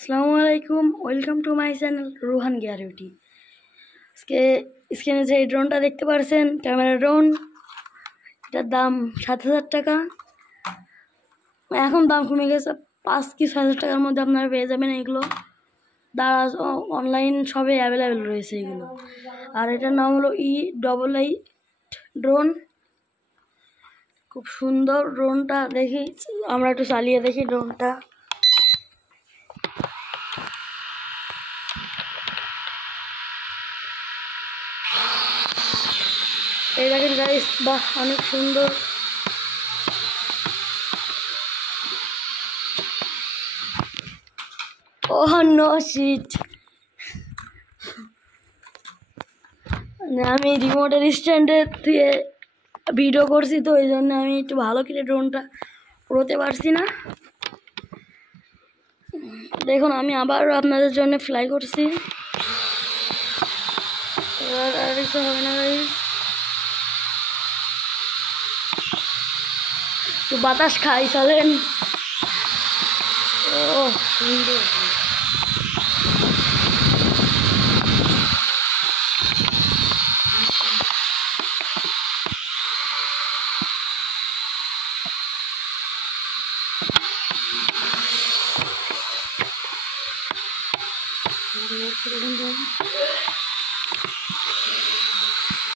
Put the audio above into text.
আসসালামু আলাইকুম, welcome to my channel Rohan গ্যারিউটি। আজকে স্ক্রিনে যে ড্রোনটা দেখতে পাচ্ছেন, ক্যামেরা ড্রোন, এটার দাম 7,000 টাকা। এখন দাম কমে গেছে, 5 কি 6,000 টাকার মধ্যে আপনারা পেয়ে যাবেন। এগুলো দারাজ অনলাইন সবে অ্যাভেলেবেল রয়েছে এগুলো। আর এটার নাম হলো EEE ড্রোন। খুব সুন্দর ড্রোনটা, দেখি আমরা একটু চালিয়ে দেখি ড্রোনটা। এই দেখেন গাইস, বাহ অনেক সুন্দর। ওহ নো শিট, আমি রিমোটের স্ট্যান্ডের থেকে ভিডিও করছি, তো এই জন্য আমি একটু ভালো করে ড্রোনটা উড়োতে পারছি না। দেখুন, আমি আবার আপনাদের জন্য ফ্লাই করছি। এবার আর কিছু হবে না গাইস, একটু বাতাস খাই চলেন। ও সুন্দর, দেখুন